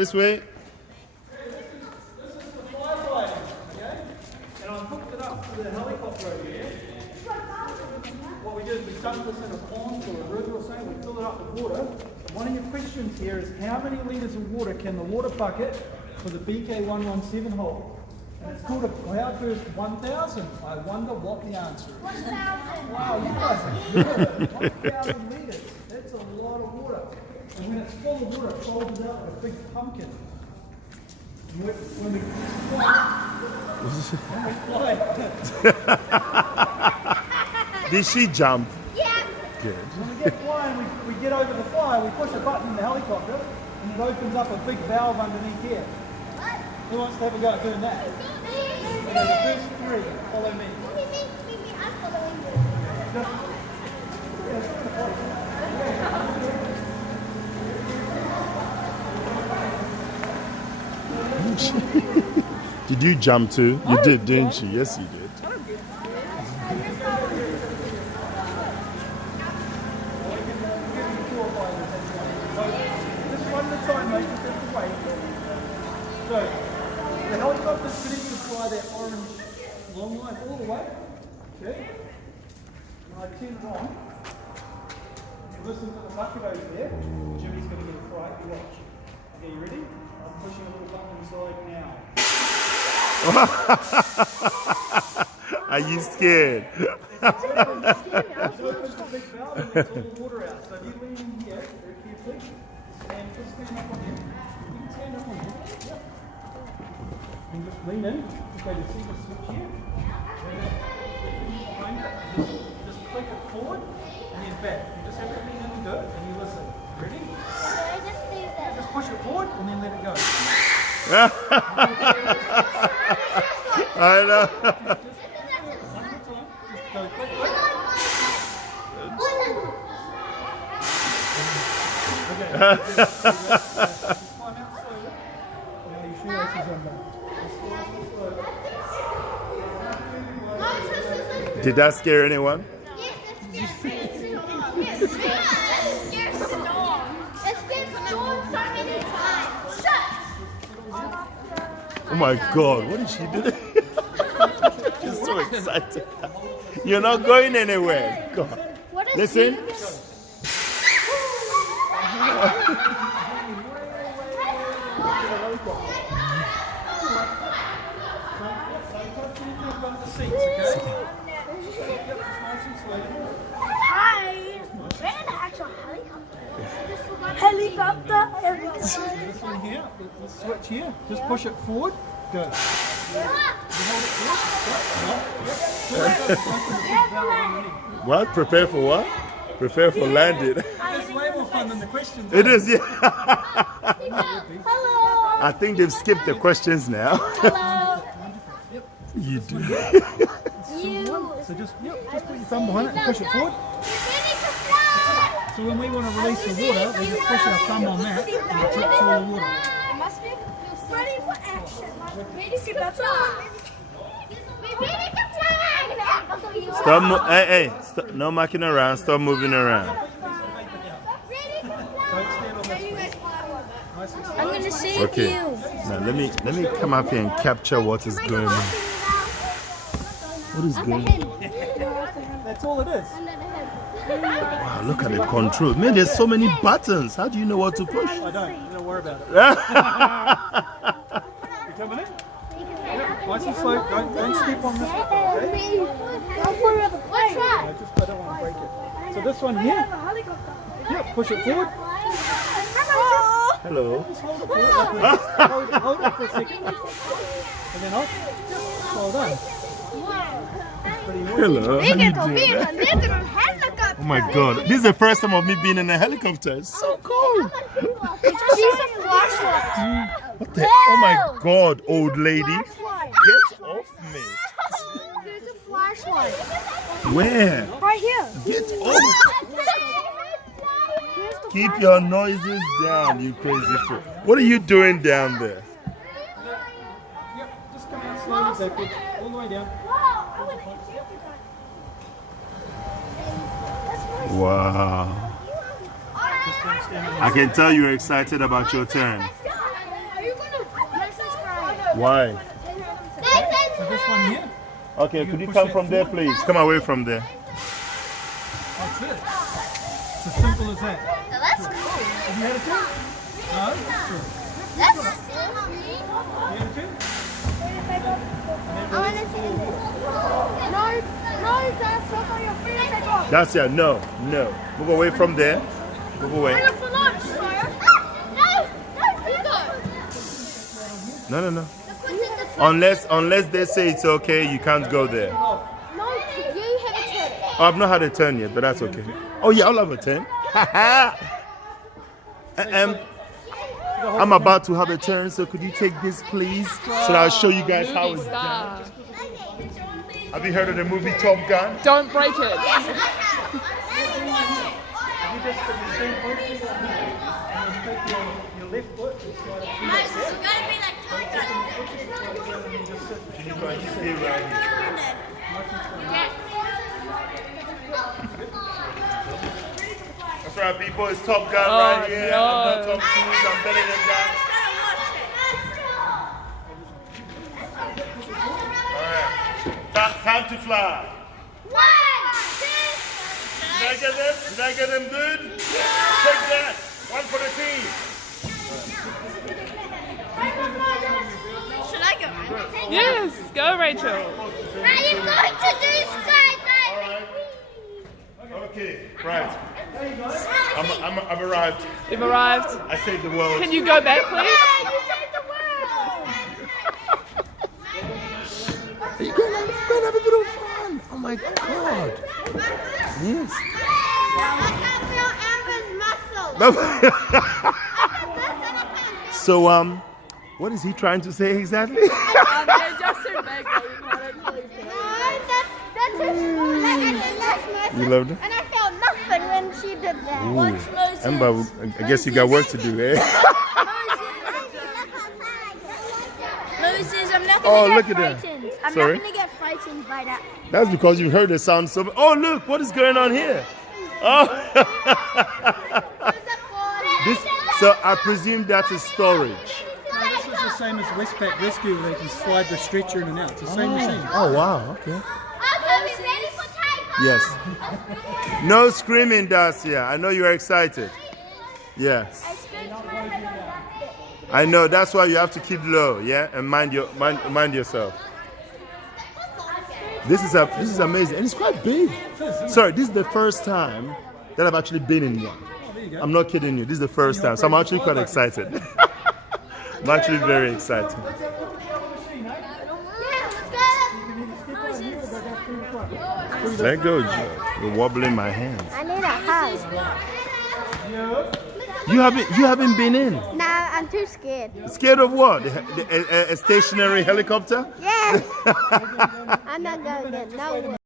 This way. This is the flyblade, okay? And I hooked it up to the helicopter over here. What we do is we dump this in a pond or a river or something, we fill it up with water. And one of your questions here is how many litres of water can the water bucket for the BK117 hold? And it's called a Cloudburst 1000. I wonder what the answer is. 1,000. Wow, you guys are good. 1,000 litres. That's a lot of water. And when it's full of water, it folds it out like a big pumpkin. And when we fly, Did she jump? Yeah. Good. when we get flying, we get over the fire, we push a button in the helicopter, and it opens up a big valve underneath here. What? Who wants to have a go at doing that? Okay, the first three, follow me. Me, I'm following you. Did you jump too? You did, didn't you? Yes, you did. Just one at a time, mate, just have to wait. So, the helicopter's finished to fly that orange long line all the way. Okay? And I turn it on. You listen to the bucket over there. Jimmy's going to get a fright. You watch. Okay, you ready? I'm pushing a little button inside now. Are you scared? It opens the big valve and lets all the water out. So if you lean in here very carefully, and just stand up on here. You can stand up on here. Yep. And just lean in. Okay, you see the switch here? Just click it forward and then back. You just have to lean in and do it, and you listen. Ready? Just push it forward and then let it go. I know. Go quick, quick. Okay. Climb out slowly. Now your shoelaces undone. Did that scare anyone? Oh my God, what is she doing? She's so excited. You're not going anywhere. God. Listen. Hi. We're in an actual helicopter. This one here, this switch here, just push it forward. Go. You hold it forward. What? Prepare for what? Prepare for landing. It's way more fun than the questions. It is, yeah. Hello. I think they've skipped the questions now. Hello. You do. So just put your thumb behind it and push it forward. So when we want to release the water, we just push our thumb on that and it trips all the water. Ready for action. Ready to fly. Stop. Hey, stop, no mucking around. Stop moving around. Don't stand on this one. Nice and slow. I'm gonna save Okay. you. Now let me come up here and capture what is going on. What is going on? That's all it is. Wow, look at the control. Man, there's so many buttons. How do you know what to push? I don't worry about it. You coming in? Yep, nice and slow. Don't step on this one, okay? I don't want to break it. So this one here, yep, push it forward. Hello. Just hold it forward. Hold it for a second. And then off. Well done. Pretty noisy. Hello. How you doing? Oh my God. This is the first time of me being in a helicopter. It's so cool. What the? Oh my God, old lady. Get off me. There's a flashlight. Where? Right here. Get off. Keep your noises down, you crazy fool. What are you doing down there? Yep, just come out slowly backwards, all the way down. Wow. I can tell you're excited about your turn. Why? So this one here, Okay, could you come from there, please? Come away from there. that's it. It's as simple as that. That's cool. Have you had a turn? No? Sure. That's You had a turn? I want to see it. No, that's not on your feet. Take off. That's it. No, no. Move away from there. Move away. Bring it for lunch, sire. No, No. Unless they say it's okay, you can't go there. No, you have a turn. Oh, I've not had a turn yet, but that's okay. Oh yeah, I'll have a turn. I'm about to have a turn, so could you take this, please? So that I'll show you guys how it's done. Have you heard of the movie Top Gun? Don't break it. You just put your same foot and you take your left foot and slide it through like that. Can you stay right here? That's right, people. It's Top Gun right here. no. I'm not Tom Cruise. I'm better than that. All right. Time to fly. Did I get them? Did I get them good? Take that. One for the team. Should I go? Yes, go Rachel. Are you going to do skydiving? Okay, right. I'm arrived. You've arrived. I saved the world. Can you go back, please? You saved the world. You're going to have a bit of fun. Oh my God. Yes. I can feel Amber's muscles. So, what is he trying to say exactly? They're just too big. You loved it? And I felt nothing when she did that. Ooh. Amber, I guess you got work to do, eh? Moses, I'm not Oh, gonna look get at that. frightened. I'm Sorry? not gonna get frightened by that. That's because you heard the sound so. Oh, look, what is going on here? Oh. So I presume that is storage. No, this is the same as Westpac Rescue where they can slide the stretcher in and out. It's the same machine. Oh, wow, okay. Okay, we ready for takeoff? Yes. No screaming, Dacia. I know you're excited. Yes. I spent my head on that bit. I know, that's why you have to keep low, yeah? And mind yourself. This is amazing. And it's quite big. Sorry, this is the first time that I've actually been in one. Oh, there you go. I'm not kidding you. This is the first time. So I'm actually quite excited. I'm actually very excited. Yeah, let's go. Let go, Joe. You're wobbling my hands. I need a hug. You haven't been in. Nah, I'm too scared. Scared of what? A stationary helicopter? Yeah. I'm not going to get no.